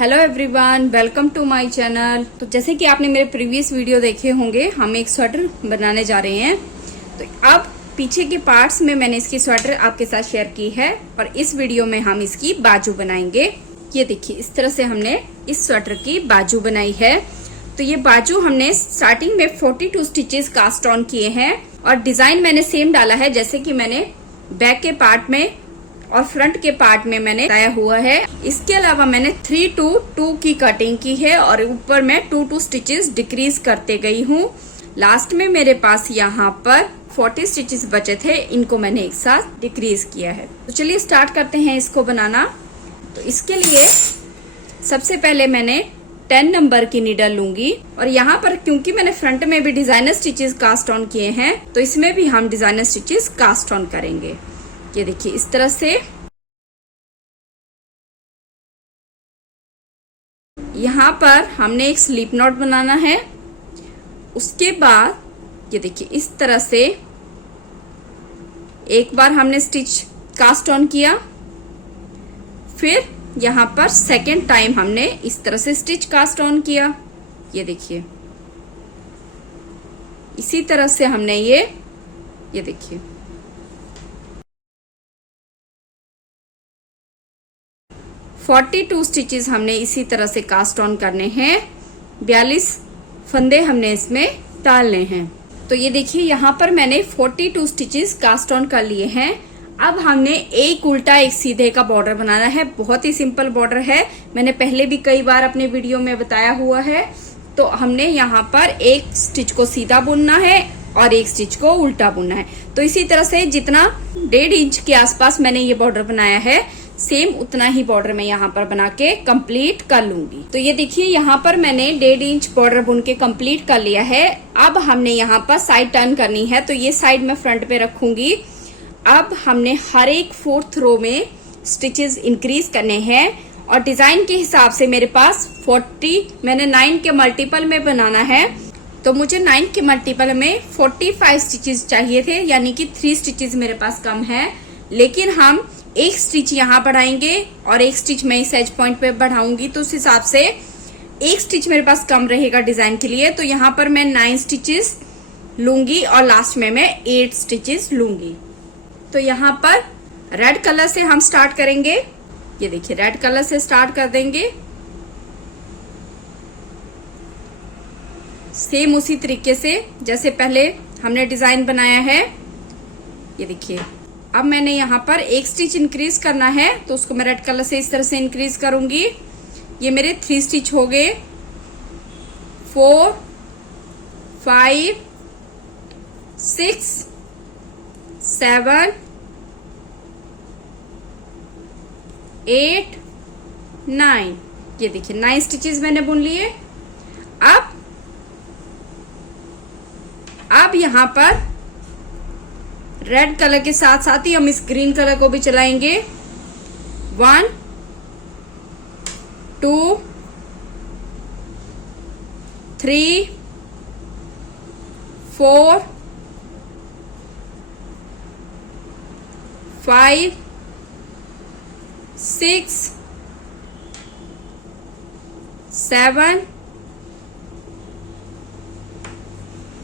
Hello everyone, welcome to my channel. तो जैसे कि आपने मेरे प्रीवियस वीडियो देखे होंगे, हम एक स्वेटर बनाने जा रहे हैं। तो अब पीछे के पार्ट्स में मैंने इसकी स्वेटर आपके साथ शेयर की है और इस वीडियो में हम इसकी बाजू बनाएंगे। ये देखिए, इस तरह से हमने इस स्वेटर की बाजू बनाई है। तो ये बाजू हमने स्टार्टिंग में 42 स्टिचेस कास्ट ऑन किए हैं और डिजाइन मैंने सेम डाला है जैसे कि मैंने बैक के पार्ट में और फ्रंट के पार्ट में मैंने बताया हुआ है। इसके अलावा मैंने 3 to 2 की कटिंग की है और ऊपर मैं 2 स्टिचेस डिक्रीज करते गई हूँ। लास्ट में मेरे पास यहाँ पर 40 स्टिचेस बचे थे, इनको मैंने एक साथ डिक्रीज किया है। तो चलिए स्टार्ट करते हैं इसको बनाना। तो इसके लिए सबसे पहले मैं 10 नंबर की नीडल लूंगी और यहाँ पर क्योंकि मैंने फ्रंट में भी डिजाइनर स्टिचेस कास्ट ऑन किए हैं तो इसमें भी हम डिजाइनर स्टिचेस कास्ट ऑन करेंगे। ये देखिए, इस तरह से यहाँ पर हमने एक स्लिप नॉट बनाना है। उसके बाद ये देखिए, इस तरह से एक बार हमने स्टिच कास्ट ऑन किया, फिर यहाँ पर सेकेंड टाइम हमने इस तरह से स्टिच कास्ट ऑन किया। ये देखिए, इसी तरह से हमने ये देखिए फोर्टी 42 स्टिचेस हमने इसी तरह से कास्ट ऑन करने हैं। 42 फंदे हमने इसमें डालने हैं। तो ये देखिए, यहाँ पर मैंने 42 स्टिचेस कास्ट ऑन कर लिए हैं। अब हमने एक उल्टा एक सीधे का बॉर्डर बनाना है। बहुत ही सिंपल बॉर्डर है, मैंने पहले भी कई बार अपने वीडियो में बताया हुआ है। तो हमने यहाँ पर एक स्टिच को सीधा बुनना है और एक स्टिच को उल्टा बुनना है। तो इसी तरह से जितना 1.5 इंच के आसपास मैंने ये बॉर्डर बनाया है, सेम उतना ही बॉर्डर मैं यहाँ पर बना के कंप्लीट कर लूंगी। तो ये देखिए, यहाँ पर मैंने 1.5 इंच बॉर्डर बुन के कंप्लीट कर लिया है। अब हमने यहाँ पर साइड टर्न करनी है, तो ये साइड मैं फ्रंट पे रखूंगी। अब हमने हर एक 4th रो में स्टिचेस इंक्रीज करने हैं और डिजाइन के हिसाब से मेरे पास 40 मैंने 9 के मल्टीपल में बनाना है। तो मुझे 9 के मल्टीपल में 45 स्टिचेस चाहिए थे, यानी कि 3 स्टिचेस मेरे पास कम है। लेकिन हम एक स्टिच यहाँ बढ़ाएंगे और एक स्टिच मैं इस एज पॉइंट पे बढ़ाऊंगी, तो उस हिसाब से एक स्टिच मेरे पास कम रहेगा डिजाइन के लिए। तो यहाँ पर मैं 9 स्टिचेस लूंगी और लास्ट में मैं 8 स्टिचेस लूंगी। तो यहाँ पर रेड कलर से हम स्टार्ट करेंगे। ये देखिए, रेड कलर से स्टार्ट कर देंगे, सेम उसी तरीके से जैसे पहले हमने डिजाइन बनाया है। ये देखिए, अब मैंने यहाँ पर एक स्टिच इंक्रीज करना है, तो उसको मैं रेड कलर से इस तरह से इंक्रीज करूंगी। ये मेरे 3 स्टिच हो गए, 4 5 6 7 8 9। ये देखिए, 9 स्टिचेस मैंने बुन लिए। अब यहाँ पर रेड कलर के साथ साथ ही हम इस ग्रीन कलर को भी चलाएंगे। 1 2 3 4 5 6 7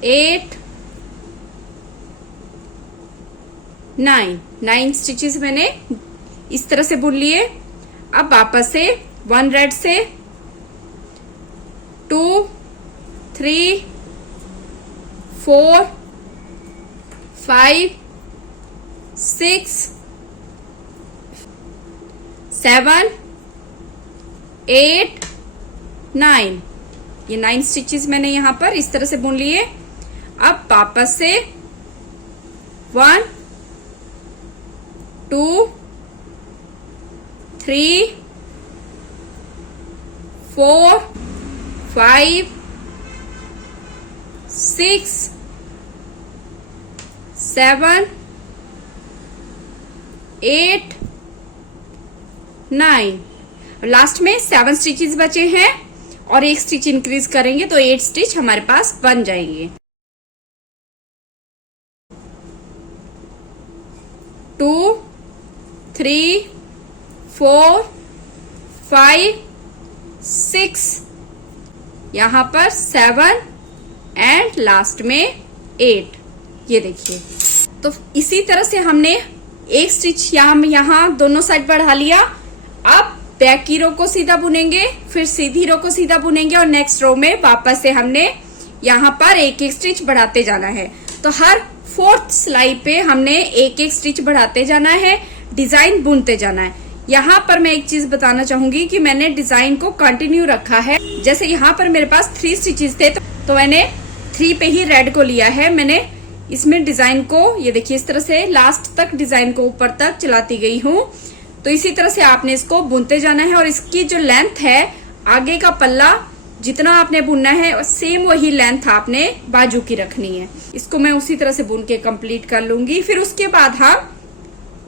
8 9 स्टिचेस मैंने इस तरह से बुन लिए। अब वापस से 1 रेड से 2 3 4 5 6 7 8 9। ये 9 स्टिचेस मैंने यहाँ पर इस तरह से बुन लिए। अब वापस से 1 2 3 4 5 6 7 8 9। लास्ट में 7 स्टिचेस बचे हैं और एक स्टिच इंक्रीज करेंगे तो 8 स्टिच हमारे पास बन जाएंगे। 2 3 4 5 6, यहाँ पर 7 एंड लास्ट में 8। ये देखिए, तो इसी तरह से हमने एक स्टिच यहाँ दोनों साइड बढ़ा लिया। अब बैक की रो को सीधा बुनेंगे, फिर सीधी रो को सीधा बुनेंगे और नेक्स्ट रो में वापस से हमने यहाँ पर एक एक स्टिच बढ़ाते जाना है। तो हर 4th सिलाई पे हमने एक एक स्टिच बढ़ाते जाना है, डिजाइन बुनते जाना है। यहाँ पर मैं एक चीज बताना चाहूंगी कि मैंने डिजाइन को कंटिन्यू रखा है। जैसे यहाँ पर मेरे पास 3 स्टिचेस थे तो मैंने 3 पे ही रेड को लिया है। मैंने इसमें डिजाइन को, ये देखिए, इस तरह से लास्ट तक डिजाइन को ऊपर तक चलाती गई हूँ। तो इसी तरह से आपने इसको बुनते जाना है और इसकी जो लेंथ है, आगे का पल्ला जितना आपने बुनना है सेम वही लेंथ आपने बाजू की रखनी है। इसको मैं उसी तरह से बुन के कंप्लीट कर लूंगी। फिर उसके बाद हम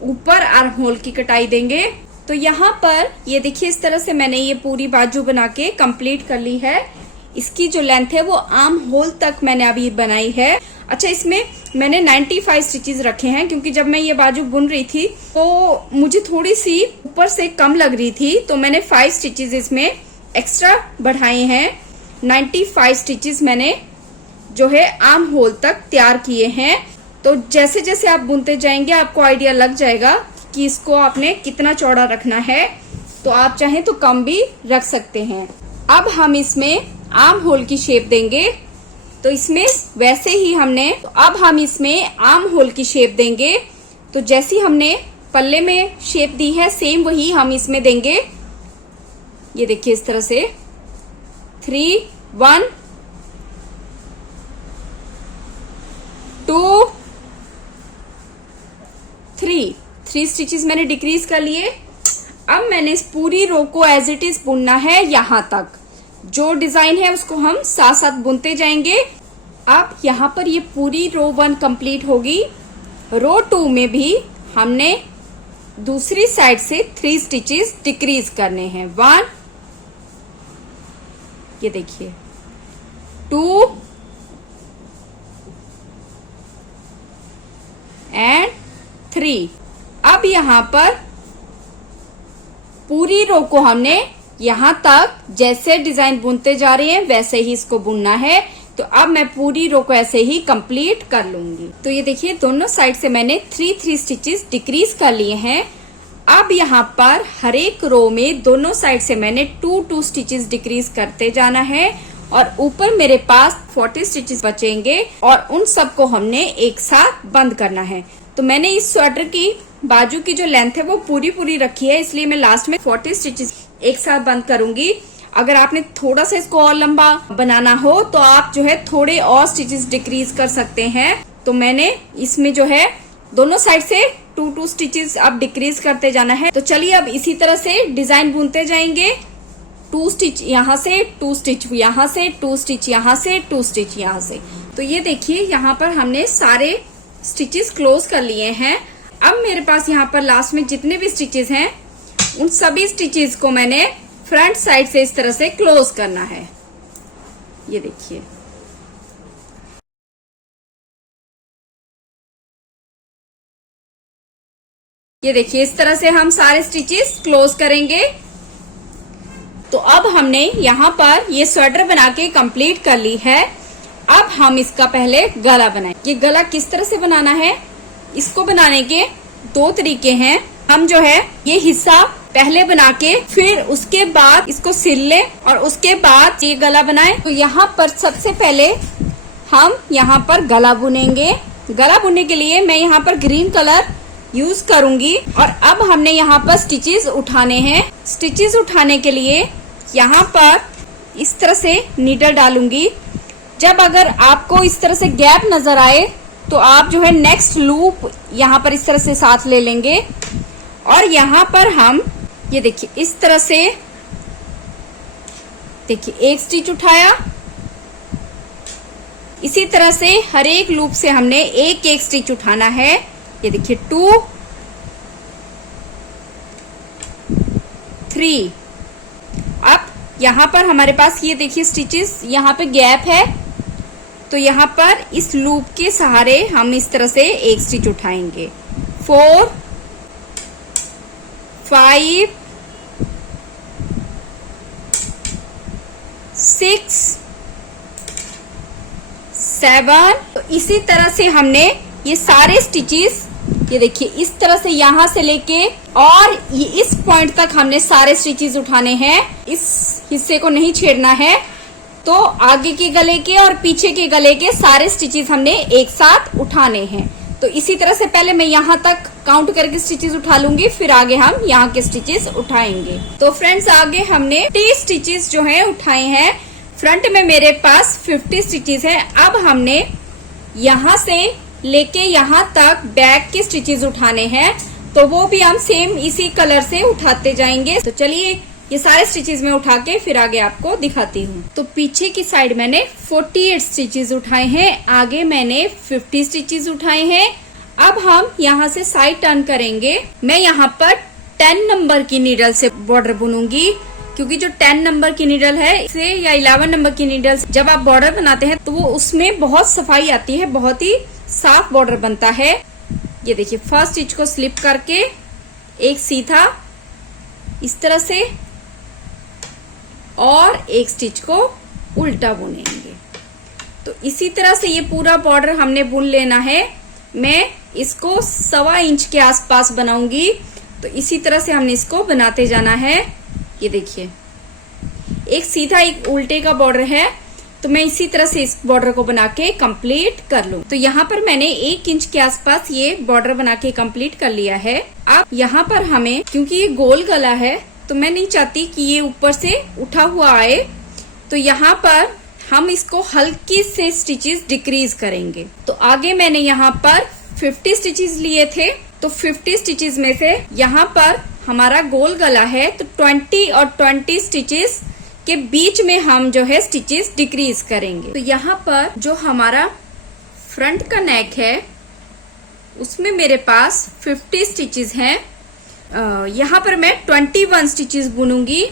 ऊपर आर्म होल की कटाई देंगे। तो यहाँ पर ये देखिए, इस तरह से मैंने ये पूरी बाजू बना के कंप्लीट कर ली है। इसकी जो लेंथ है वो आर्म होल तक मैंने अभी बनाई है। अच्छा, इसमें मैंने 95 स्टिचेस रखे हैं क्योंकि जब मैं ये बाजू बुन रही थी तो मुझे थोड़ी सी ऊपर से कम लग रही थी, तो मैंने 5 स्टिचेस इसमें एक्स्ट्रा बढ़ाए हैं। 95 स्टिचेस मैंने जो है आर्म होल तक तैयार किए हैं। तो जैसे जैसे आप बुनते जाएंगे आपको आइडिया लग जाएगा कि इसको आपने कितना चौड़ा रखना है। तो आप चाहें तो कम भी रख सकते हैं। अब हम इसमें आर्म होल की शेप देंगे। तो इसमें वैसे ही हमने, तो अब हम इसमें आर्म होल की शेप देंगे। तो जैसी हमने पल्ले में शेप दी है सेम वही हम इसमें देंगे। ये देखिए, इस तरह से 3, 1, 2, 3 स्टिचेस मैंने डिक्रीज कर लिए। अब मैंने इस पूरी रो को एज इट इज बुनना है। यहाँ तक जो डिजाइन है उसको हम साथ साथ बुनते जाएंगे। अब यहाँ पर ये पूरी रो 1 कंप्लीट होगी। रो 2 में भी हमने दूसरी साइड से 3 स्टिचेस डिक्रीज करने हैं। 1, ये देखिए, 2 एंड 3। अब यहाँ पर पूरी रो को हमने यहाँ तक जैसे डिजाइन बुनते जा रहे हैं वैसे ही इसको बुनना है। तो अब मैं पूरी रो को ऐसे ही कंप्लीट कर लूंगी। तो ये देखिए, दोनों साइड से मैंने 3 स्टिचेस डिक्रीज कर लिए हैं। अब यहाँ पर हर एक रो में दोनों साइड से मैंने 2 स्टिचेस डिक्रीज करते जाना है और ऊपर मेरे पास 40 स्टिचेस बचेंगे और उन सबको हमने एक साथ बंद करना है। तो मैंने इस स्वेटर की बाजू की जो लेंथ है वो पूरी रखी है, इसलिए मैं लास्ट में 40 स्टिचेस एक साथ बंद करूंगी। अगर आपने थोड़ा सा इसको और लंबा बनाना हो तो आप जो है थोड़े और स्टिचेस डिक्रीज कर सकते हैं। तो मैंने इसमें जो है दोनों साइड से 2 स्टिचेस अब डिक्रीज करते जाना है। तो चलिए अब इसी तरह से डिजाइन बुनते जाएंगे। 2 स्टिच यहाँ से, 2 स्टिच यहाँ से, 2 स्टिच यहाँ से, 2 स्टिच यहाँ से। तो ये देखिए, यहाँ पर हमने सारे स्टिचेस क्लोज कर लिए हैं। अब मेरे पास यहाँ पर लास्ट में जितने भी स्टिचेस हैं उन सभी स्टिचेस को मैंने फ्रंट साइड से इस तरह से क्लोज करना है। ये देखिए, ये देखिए, इस तरह से हम सारे स्टिचेस क्लोज करेंगे। तो अब हमने यहाँ पर ये स्वेटर बना के कंप्लीट कर ली है। अब हम इसका पहले गला बनाएं। ये गला किस तरह से बनाना है, इसको बनाने के 2 तरीके हैं। हम जो है ये हिस्सा पहले बना के फिर उसके बाद इसको सिल लें और उसके बाद ये गला बनाएं। तो यहाँ पर सबसे पहले हम यहाँ पर गला बुनेंगे। गला बुनने के लिए मैं यहाँ पर ग्रीन कलर यूज करूंगी। और अब हमने यहाँ पर स्टिचेस उठाने हैं। स्टिचेस उठाने के लिए यहाँ पर इस तरह से नीडल डालूंगी। जब अगर आपको इस तरह से गैप नजर आए तो आप जो है नेक्स्ट लूप यहाँ पर इस तरह से साथ ले लेंगे और यहाँ पर हम ये देखिए इस तरह से, देखिए एक स्टिच उठाया, इसी तरह से हर एक लूप से हमने एक एक स्टिच उठाना है। ये देखिए 2, 3। अब यहाँ पर हमारे पास ये देखिए स्टिचेस, यहाँ पे गैप है तो यहाँ पर इस लूप के सहारे हम इस तरह से एक स्टिच उठाएंगे। 4, 5, 6 7। तो इसी तरह से हमने ये सारे स्टिचेस, ये देखिए इस तरह से यहां से लेके और ये इस पॉइंट तक हमने सारे स्टिचेस उठाने हैं। इस हिस्से को नहीं छेड़ना है। तो आगे के गले के और पीछे के गले के सारे स्टिचेस हमने एक साथ उठाने हैं। तो इसी तरह से पहले मैं यहाँ तक काउंट करके स्टिचेस उठा लूंगी, फिर आगे हम यहाँ के स्टिचेस उठाएंगे। तो फ्रेंड्स आगे हमने 30 स्टिचेस जो है उठाए हैं। फ्रंट में मेरे पास 50 स्टिचेस है। अब हमने यहाँ से लेके यहाँ तक बैक के स्टिचेस उठाने हैं, तो वो भी हम सेम इसी कलर से उठाते जाएंगे। तो चलिए ये सारे स्टिचेस मैं उठा के फिर आगे आपको दिखाती हूँ। तो पीछे की साइड मैंने 48 स्टिचेस उठाए हैं, आगे मैंने 50 स्टिचेस उठाए हैं। अब हम यहाँ से साइड टर्न करेंगे। मैं यहाँ पर 10 नंबर की नीडल से बॉर्डर बुनूंगी, क्योंकि जो 10 नंबर की नीडल है से या 11 नंबर की नीडल जब आप बॉर्डर बनाते हैं तो वो उसमें बहुत सफाई आती है, बहुत ही साफ बॉर्डर बनता है। ये देखिए फर्स्ट स्टिच को स्लिप करके एक सीधा इस तरह से और एक स्टिच को उल्टा बुनेंगे। तो इसी तरह से ये पूरा बॉर्डर हमने बुन लेना है। मैं इसको 1.25 इंच के आसपास बनाऊंगी। तो इसी तरह से हमने इसको बनाते जाना है। ये देखिए एक सीधा एक उल्टे का बॉर्डर है, तो मैं इसी तरह से इस बॉर्डर को बना के कंप्लीट कर लूं। तो यहाँ पर मैंने 1 इंच के आसपास ये बॉर्डर बना के कंप्लीट कर लिया है। अब यहाँ पर हमें, क्योंकि ये गोल गला है तो मैं नहीं चाहती कि ये ऊपर से उठा हुआ आए, तो यहाँ पर हम इसको हल्की से स्टिचेस डिक्रीज करेंगे। तो आगे मैंने यहाँ पर 50 स्टिचेस लिए थे, तो 50 स्टिचेस में से यहाँ पर हमारा गोल गला है, तो 20 और 20 स्टिचेस के बीच में हम जो है स्टिचेस डिक्रीज करेंगे। तो यहाँ पर जो हमारा फ्रंट का नेक है उसमें मेरे पास 50 स्टिचेस हैं। यहाँ पर मैं 21 स्टिचेस बुनूंगी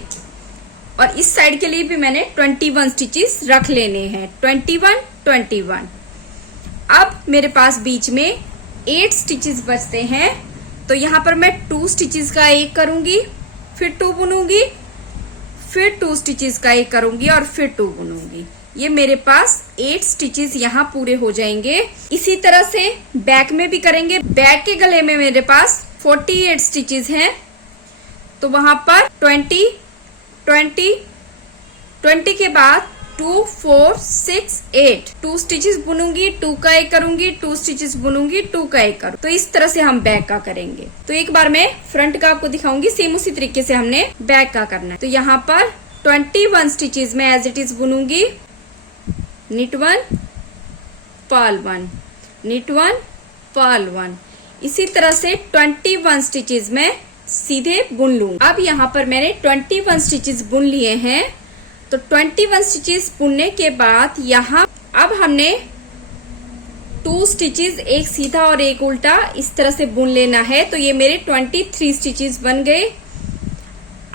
और इस साइड के लिए भी मैंने 21 स्टिचेस रख लेने हैं। 21 अब मेरे पास बीच में 8 स्टिचेस बचते हैं। तो यहाँ पर मैं 2 स्टिचेस का एक करूंगी, फिर 2 बुनूंगी, फिर 2 स्टिचेस का एक करूंगी और फिर 2 बुनूंगी। ये मेरे पास 8 स्टिचेस यहाँ पूरे हो जाएंगे। इसी तरह से बैक में भी करेंगे। बैक के गले में मेरे पास 48 स्टिचेस हैं, तो वहां पर 20 के बाद 2 4 6 8 2 स्टिचेस बुनूंगी, 2 का एक करूंगी, 2 स्टिचेस बुनूंगी, 2 का एक करूंगी। तो इस तरह से हम बैक का करेंगे। तो एक बार मैं फ्रंट का आपको दिखाऊंगी, सेम उसी तरीके से हमने बैक का करना है। तो यहाँ पर 21 स्टिचेस में एज इट इज बुनूंगी, knit 1 purl 1 knit 1 purl 1। इसी तरह से 21 स्टिचेस में सीधे बुन लूंगी। अब यहाँ पर मैंने 21 स्टिचेस बुन लिए हैं। तो 21 स्टिचेस बुनने के बाद यहाँ अब हमने 2 स्टिचेस, एक सीधा और एक उल्टा, इस तरह से बुन लेना है। तो ये मेरे 23 स्टिचेस बन गए।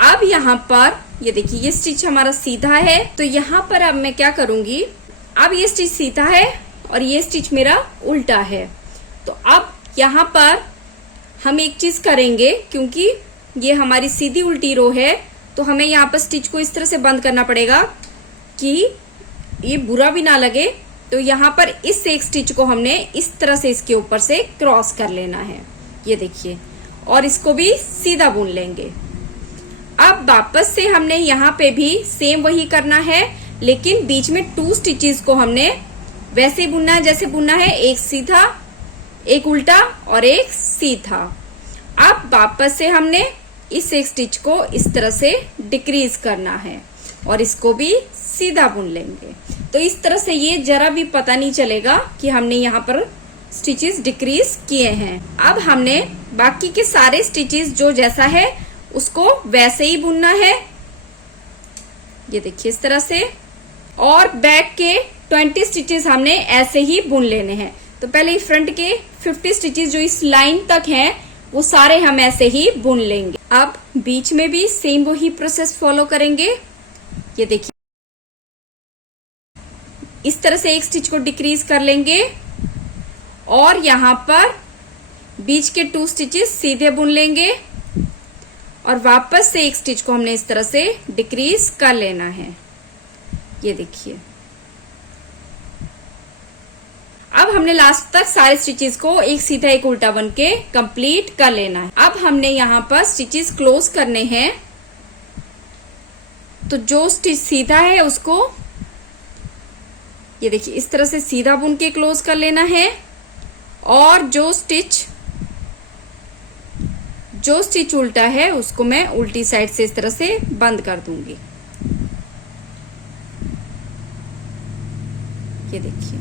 अब यहाँ पर ये देखिए ये स्टिच हमारा सीधा है, तो यहाँ पर अब मैं क्या करूंगी, अब ये स्टिच सीधा है और ये स्टिच मेरा उल्टा है। तो अब यहाँ पर हम एक चीज करेंगे, क्योंकि ये हमारी सीधी उल्टी रो है, तो हमें यहाँ पर स्टिच को इस तरह से बंद करना पड़ेगा कि ये बुरा भी ना लगे। तो यहाँ पर इस एक स्टिच को हमने इस तरह से इसके ऊपर से क्रॉस कर लेना है। ये देखिए, और इसको भी सीधा बुन लेंगे। अब वापस से हमने यहाँ पे भी सेम वही करना है, लेकिन बीच में 2 स्टिचेस को हमने वैसे बुनना है जैसे बुनना है, एक सीधा, एक उल्टा और एक सीधा। अब वापस से हमने इस एक स्टिच को इस तरह से डिक्रीज करना है और इसको भी सीधा बुन लेंगे। तो इस तरह से ये जरा भी पता नहीं चलेगा कि हमने यहाँ पर स्टिचेस डिक्रीज किए हैं। अब हमने बाकी के सारे स्टिचेस जो जैसा है उसको वैसे ही बुनना है। ये देखिए इस तरह से, और बैक के 20 स्टिचेस हमने ऐसे ही बुन लेने हैं। तो पहले फ्रंट के 50 स्टिचेस जो इस लाइन तक हैं वो सारे हम ऐसे ही बुन लेंगे। अब बीच में भी सेम वही प्रोसेस फॉलो करेंगे। ये देखिए इस तरह से एक स्टिच को डिक्रीज कर लेंगे और यहाँ पर बीच के 2 स्टिचेस सीधे बुन लेंगे और वापस से एक स्टिच को हमने इस तरह से डिक्रीज कर लेना है। ये देखिए, अब हमने लास्ट तक सारे स्टिचेस को एक सीधा एक उल्टा बन के कंप्लीट कर लेना है। अब हमने यहाँ पर स्टिचेस क्लोज करने हैं, तो जो स्टिच सीधा है उसको ये देखिए इस तरह से सीधा बुन के क्लोज कर लेना है, और जो स्टिच उल्टा है उसको मैं उल्टी साइड से इस तरह से बंद कर दूंगी। ये देखिए,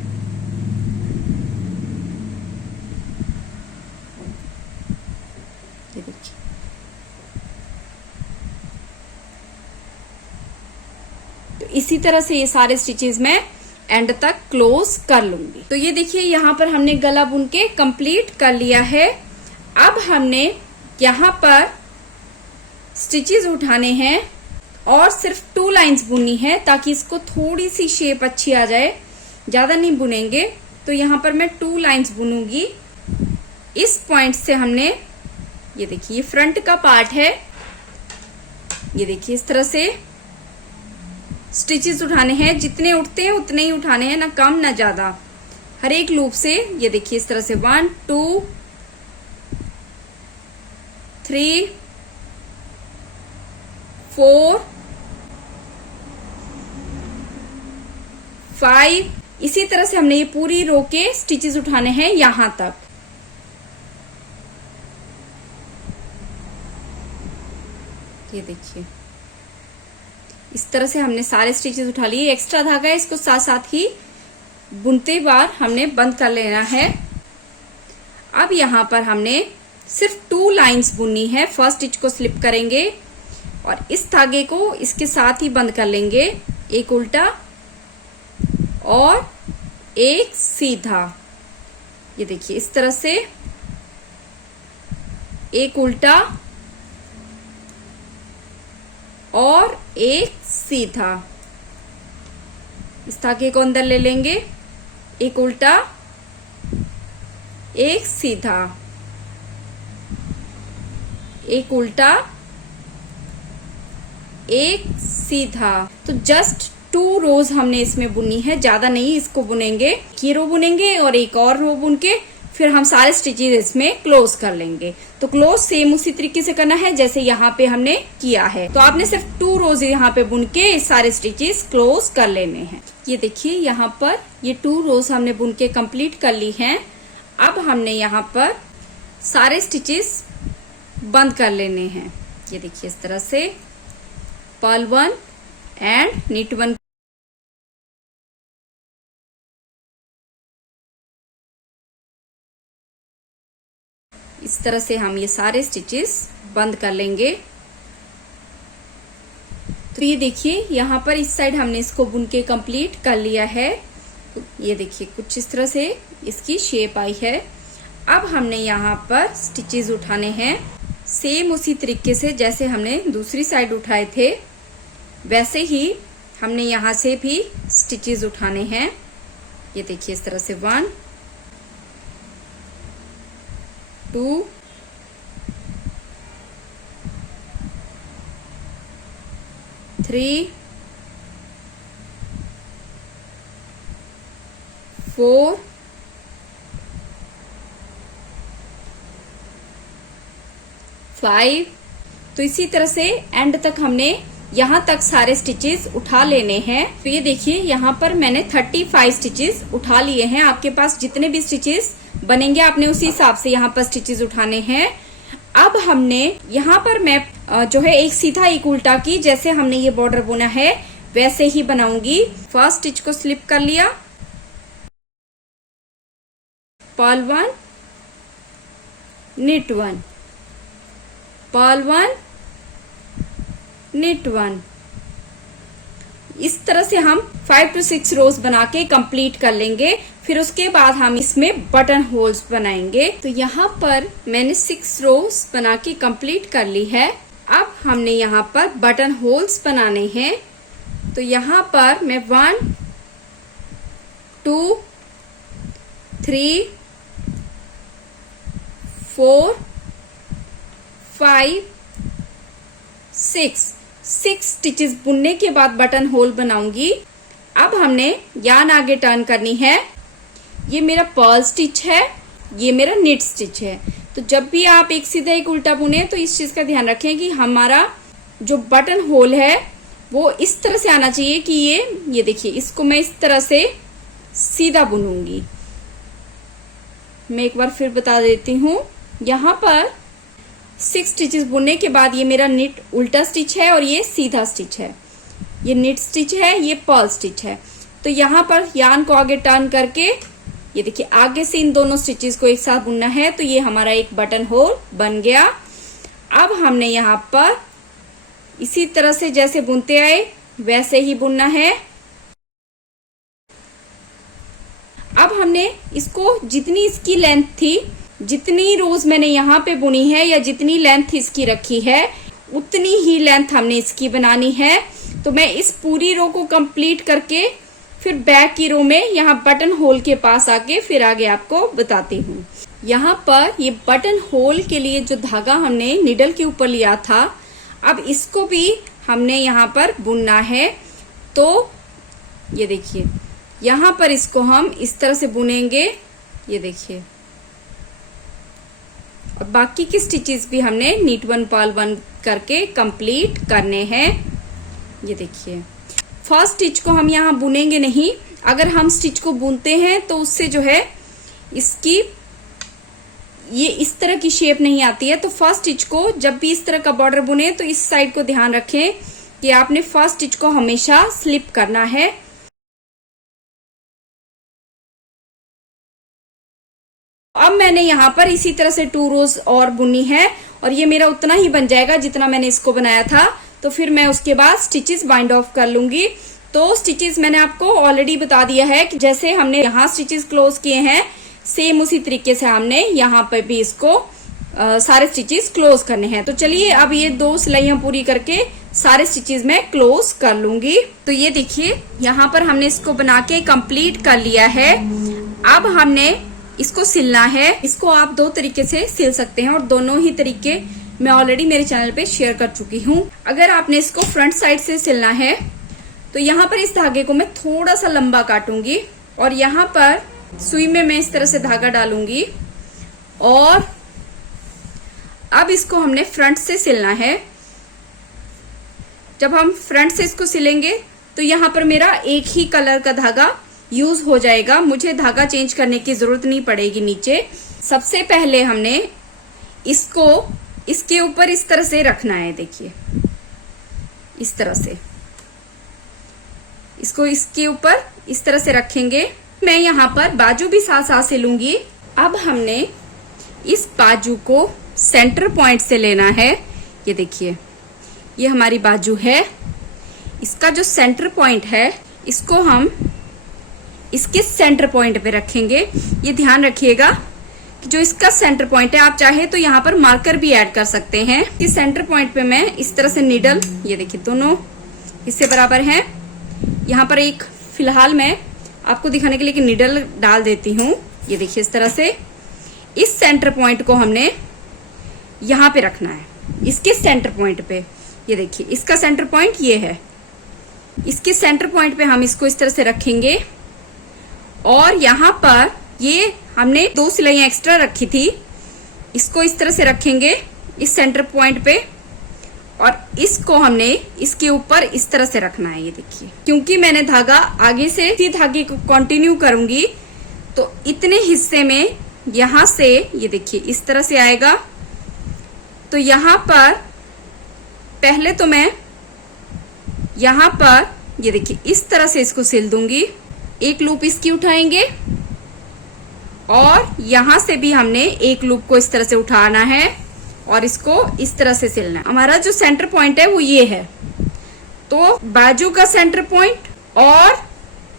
ये देखिए, तो इसी तरह से ये सारे स्टिचेस मैं एंड तक क्लोज कर लूंगी। तो ये देखिए यहाँ पर हमने गला बुन के कंप्लीट कर लिया है। अब हमने यहाँ पर स्टिचेस उठाने हैं और सिर्फ 2 लाइंस बुननी है, ताकि इसको थोड़ी सी शेप अच्छी आ जाए, ज्यादा नहीं बुनेंगे। तो यहाँ पर मैं 2 लाइंस बुनूंगी। इस पॉइंट से हमने ये देखिए, ये फ्रंट का पार्ट है, ये देखिए इस तरह से स्टिचेस उठाने हैं। जितने उठते हैं उतने ही उठाने हैं, ना कम ना ज्यादा, हर एक लूप से। ये देखिए इस तरह से 1 2 3 4 5, इसी तरह से हमने ये पूरी रो के स्टिचेस उठाने हैं यहां तक। ये देखिए इस तरह से हमने सारे स्टिचेस उठा लिए। एक्स्ट्रा धागा है, इसको साथ साथ ही बुनते बार हमने बंद कर लेना है। अब यहाँ पर हमने सिर्फ 2 लाइंस बुननी है। फर्स्ट स्टिच को स्लिप करेंगे और इस धागे को इसके साथ ही बंद कर लेंगे, एक उल्टा और एक सीधा। ये देखिए इस तरह से एक उल्टा और एक सीधा। इस धागे को अंदर ले लेंगे, एक उल्टा एक सीधा, एक उल्टा एक सीधा। तो जस्ट 2 रोज हमने इसमें बुनी है, ज्यादा नहीं इसको बुनेंगे। ये रो बुनेंगे और एक और रो बुन के फिर हम सारे स्टिचेस इसमें क्लोज कर लेंगे। तो क्लोज सेम उसी तरीके से करना है जैसे यहाँ पे हमने किया है। तो आपने सिर्फ 2 रोज यहाँ पे बुन के सारे स्टिचेस क्लोज कर लेने हैं। ये देखिए यहाँ पर ये 2 रोज हमने बुन के कंप्लीट कर ली हैं। अब हमने यहाँ पर सारे स्टिचेस बंद कर लेने हैं। ये देखिए इस तरह से पर्ल 1 एंड नीट 1। इस तरह से हम ये सारे स्टिचेस बंद कर लेंगे। तो ये देखिए यहाँ पर इस साइड हमने इसको बुन के कंप्लीट कर लिया है। तो ये देखिए कुछ इस तरह से इसकी शेप आई है। अब हमने यहाँ पर स्टिचेस उठाने हैं सेम उसी तरीके से जैसे हमने दूसरी साइड उठाए थे, वैसे ही हमने यहाँ से भी स्टिचेस उठाने हैं। ये देखिए इस तरह से 1 2 3 4 5। तो इसी तरह से एंड तक हमने यहाँ तक सारे स्टिचेस उठा लेने हैं। तो ये देखिए यहाँ पर मैंने 35 स्टिचेस उठा लिए हैं। आपके पास जितने भी स्टिचेस बनेंगे आपने उसी हिसाब से यहाँ पर स्टिचेस उठाने हैं। अब हमने यहाँ पर मैं जो है एक सीधा एक उल्टा की, जैसे हमने ये बॉर्डर बुना है वैसे ही बनाऊंगी। फर्स्ट स्टिच को स्लिप कर लिया, पर्ल 1 निट 1, पर्ल 1 निट 1। इस तरह से हम 5 to 6 रोज बना के कंप्लीट कर लेंगे। फिर उसके बाद हम इसमें बटन होल्स बनाएंगे। तो यहाँ पर मैंने 6 रोज बना के कंप्लीट कर ली है। अब हमने यहाँ पर बटन होल्स बनाने हैं। तो यहाँ पर मैं 1 2 3 4 5 6 स्टिचेस बुनने के बाद बटन होल बनाऊंगी। अब हमने यान आगे टर्न करनी है। ये मेरा पर्ल स्टिच है, ये मेरा निट स्टिच है। तो जब भी आप एक सीधा एक उल्टा बुने तो इस चीज का ध्यान रखें कि हमारा जो बटन होल है वो इस तरह से आना चाहिए कि ये देखिए, इसको मैं इस तरह से सीधा बुनूंगी। मैं एक बार फिर बता देती हूँ, यहाँ पर 6 स्टिचेस बुनने के बाद ये मेरा निट उल्टा स्टिच है और ये सीधा स्टिच है। ये निट स्टिच है, ये पर्ल स्टिच है। तो यहाँ पर यान को आगे टर्न करके ये देखिए, आगे से इन दोनों स्टिचेस को एक साथ बुनना है। तो ये हमारा एक बटन होल बन गया। अब हमने यहाँ पर इसी तरह से जैसे बुनते आए वैसे ही बुनना है। अब हमने इसको जितनी इसकी लेंथ थी, जितनी रोज मैंने यहाँ पे बुनी है या जितनी लेंथ इसकी रखी है, उतनी ही लेंथ हमने इसकी बनानी है। तो मैं इस पूरी रो को कंप्लीट करके फिर बैक की रो में यहाँ बटन होल के पास आके फिर आगे आपको बताती हूँ। यहाँ पर ये बटन होल के लिए जो धागा हमने निडल के ऊपर लिया था, अब इसको भी हमने यहाँ पर बुनना है। तो ये देखिए, यहाँ पर इसको हम इस तरह से बुनेंगे, ये देखिए। और बाकी की स्टिचेस भी हमने नीट 1 पर्ल 1 करके कंप्लीट करने हैं। ये देखिए, फर्स्ट स्टिच को हम यहाँ बुनेंगे नहीं। अगर हम स्टिच को बुनते हैं तो उससे जो है इसकी ये इस तरह की शेप नहीं आती है। तो फर्स्ट स्टिच को जब भी इस तरह का बॉर्डर बुने तो इस साइड को ध्यान रखें कि आपने फर्स्ट स्टिच को हमेशा स्लिप करना है। अब मैंने यहाँ पर इसी तरह से 2 रोज और बुनी है और ये मेरा उतना ही बन जाएगा जितना मैंने इसको बनाया था। तो फिर मैं उसके बाद स्टिचेस बाइंड ऑफ कर लूंगी। तो स्टिचेस मैंने आपको ऑलरेडी बता दिया है कि जैसे हमने यहाँ स्टिचेस क्लोज किए हैं, सेम उसी तरीके से हमने यहाँ पर भी इसको सारे स्टिचेस क्लोज करने हैं। तो चलिए अब ये 2 सिलाइयां पूरी करके सारे स्टिचेस मैं क्लोज कर लूंगी। तो ये देखिए, यहाँ पर हमने इसको बना के कंप्लीट कर लिया है। अब हमने इसको सिलना है। इसको आप 2 तरीके से सिल सकते हैं और दोनों ही तरीके मैं ऑलरेडी मेरे चैनल पे शेयर कर चुकी हूँ। अगर आपने इसको फ्रंट साइड से सिलना है तो यहाँ पर इस धागे को मैं थोड़ा सा लंबा काटूंगी और यहाँ पर सुई में मैं इस तरह से धागा डालूंगी और अब इसको हमने फ्रंट से सिलना है। जब हम फ्रंट से इसको सिलेंगे तो यहाँ पर मेरा एक ही कलर का धागा यूज हो जाएगा, मुझे धागा चेंज करने की जरूरत नहीं पड़ेगी नीचे। सबसे पहले हमने इसको इसके ऊपर इस तरह से रखना है। देखिए, इस तरह से इसको इसके ऊपर इस तरह से रखेंगे। मैं यहाँ पर बाजू भी साथ साथ सिलूंगी। अब हमने इस बाजू को सेंटर पॉइंट से लेना है। ये देखिए, ये हमारी बाजू है। इसका जो सेंटर पॉइंट है इसको हम इसके सेंटर पॉइंट पे रखेंगे। ये ध्यान रखिएगा कि जो इसका सेंटर पॉइंट है, आप चाहे तो यहाँ पर मार्कर भी ऐड कर सकते हैं। इस सेंटर पॉइंट पे मैं इस तरह से नीडल, ये देखिए दोनों हिस्से बराबर हैं। यहाँ पर एक फिलहाल मैं आपको दिखाने के लिए कि नीडल डाल देती हूँ। ये देखिए, इस तरह से इस सेंटर पॉइंट को हमने यहाँ पे रखना है, इसके सेंटर पॉइंट पे। ये देखिए, इसका सेंटर पॉइंट ये है। इसके सेंटर पॉइंट पे हम इसको इस तरह से रखेंगे और यहाँ पर ये हमने 2 सिलाइयां एक्स्ट्रा रखी थी, इसको इस तरह से रखेंगे इस सेंटर पॉइंट पे और इसको हमने इसके ऊपर इस तरह से रखना है। ये देखिए, क्योंकि मैंने धागा आगे से इसी धागे को कंटिन्यू करूंगी तो इतने हिस्से में यहां से ये देखिए इस तरह से आएगा। तो यहाँ पर पहले तो मैं यहाँ पर ये देखिए इस तरह से इसको सिल दूंगी। एक लूप इसकी उठाएंगे और यहां से भी हमने एक लूप को इस तरह से उठाना है और इसको इस तरह से सिलना है। हमारा जो सेंटर पॉइंट है वो ये है। तो बाजू का सेंटर पॉइंट और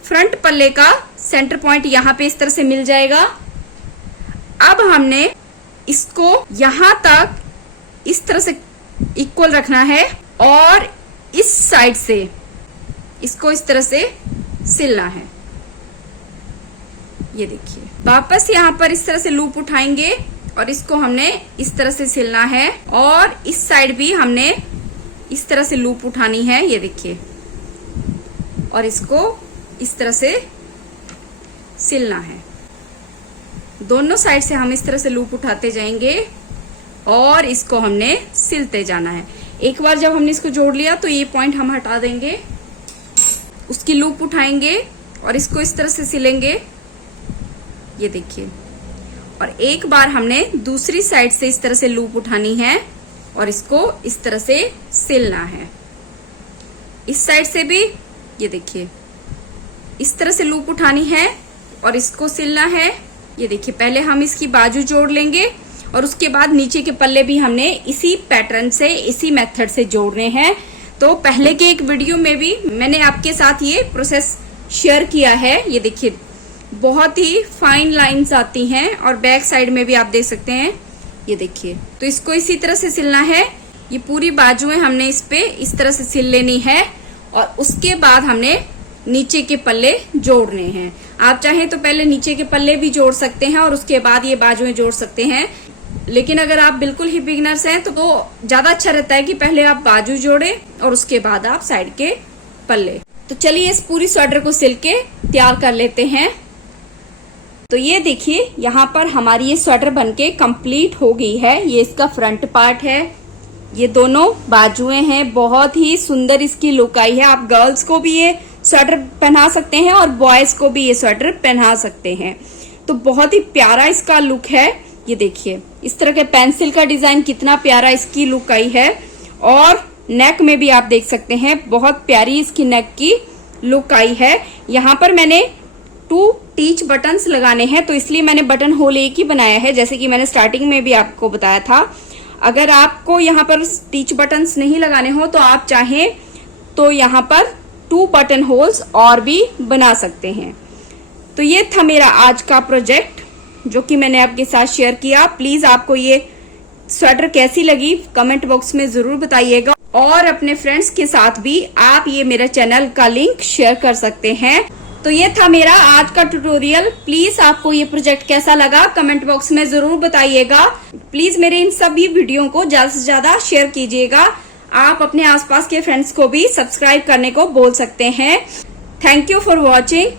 फ्रंट पल्ले का सेंटर पॉइंट यहाँ पे इस तरह से मिल जाएगा। अब हमने इसको यहां तक इस तरह से इक्वल रखना है और इस साइड से इसको इस तरह से सिलना है। ये देखिए, वापस यहाँ पर इस तरह से लूप उठाएंगे और इसको हमने इस तरह से सिलना है और इस साइड भी हमने इस तरह से लूप उठानी है। ये देखिए, और इसको इस तरह से सिलना है। दोनों साइड से हम इस तरह से लूप उठाते जाएंगे और इसको हमने सिलते जाना है। एक बार जब हमने इसको जोड़ लिया तो ये पॉइंट हम हटा देंगे, उसकी लूप उठाएंगे और इसको इस तरह से सिलेंगे, ये देखिए। और एक बार हमने दूसरी साइड से इस तरह से लूप उठानी है और इसको इस तरह से सिलना है। इस साइड से भी ये देखिए इस तरह से लूप उठानी है और इसको सिलना है। ये देखिए पहले हम इसकी बाजू जोड़ लेंगे और उसके बाद नीचे के पल्ले भी हमने इसी पैटर्न से, इसी मेथड से जोड़ने हैं। तो पहले के एक वीडियो में भी मैंने आपके साथ ये प्रोसेस शेयर किया है। ये देखिए बहुत ही फाइन लाइंस आती हैं और बैक साइड में भी आप देख सकते हैं, ये देखिए। तो इसको इसी तरह से सिलना है। ये पूरी बाजुएं हमने इस पे इस तरह से सिल लेनी है और उसके बाद हमने नीचे के पल्ले जोड़ने हैं। आप चाहें तो पहले नीचे के पल्ले भी जोड़ सकते हैं और उसके बाद ये बाजुएं जोड़ सकते हैं, लेकिन अगर आप बिल्कुल ही बिगिनर्स हैं तो ज्यादा अच्छा रहता है कि पहले आप बाजू जोड़े और उसके बाद आप साइड के पल्ले। तो चलिए इस पूरी स्वेटर को सिल के तैयार कर लेते हैं। तो ये देखिए यहाँ पर हमारी ये स्वेटर बनके कंप्लीट हो गई है। ये इसका फ्रंट पार्ट है, ये दोनों बाजुएं हैं, बहुत ही सुंदर इसकी लुक आई है। आप गर्ल्स को भी ये स्वेटर पहना सकते हैं और बॉयज को भी ये स्वेटर पहना सकते हैं। तो बहुत ही प्यारा इसका लुक है। ये देखिए इस तरह के पेंसिल का डिजाइन, कितना प्यारा इसकी लुक आई है। और नेक में भी आप देख सकते हैं बहुत प्यारी इसकी नेक की लुक आई है। यहाँ पर मैंने 2 टीच बटन्स लगाने हैं, तो इसलिए मैंने बटन होल एक ही बनाया है, जैसे कि मैंने स्टार्टिंग में भी आपको बताया था। अगर आपको यहाँ पर टीच बटन्स नहीं लगाने हो तो आप चाहें तो यहाँ पर 2 बटन होल्स और भी बना सकते हैं। तो ये था मेरा आज का प्रोजेक्ट जो कि मैंने आपके साथ शेयर किया। प्लीज आपको ये स्वेटर कैसी लगी कमेंट बॉक्स में जरूर बताइएगा और अपने फ्रेंड्स के साथ भी आप ये मेरे चैनल का लिंक शेयर कर सकते हैं। तो ये था मेरा आज का ट्यूटोरियल। प्लीज आपको ये प्रोजेक्ट कैसा लगा कमेंट बॉक्स में जरूर बताइएगा। प्लीज मेरे इन सभी वीडियो को ज्यादा से ज्यादा शेयर कीजिएगा। आप अपने आसपास के फ्रेंड्स को भी सब्सक्राइब करने को बोल सकते हैं। Thank you for watching.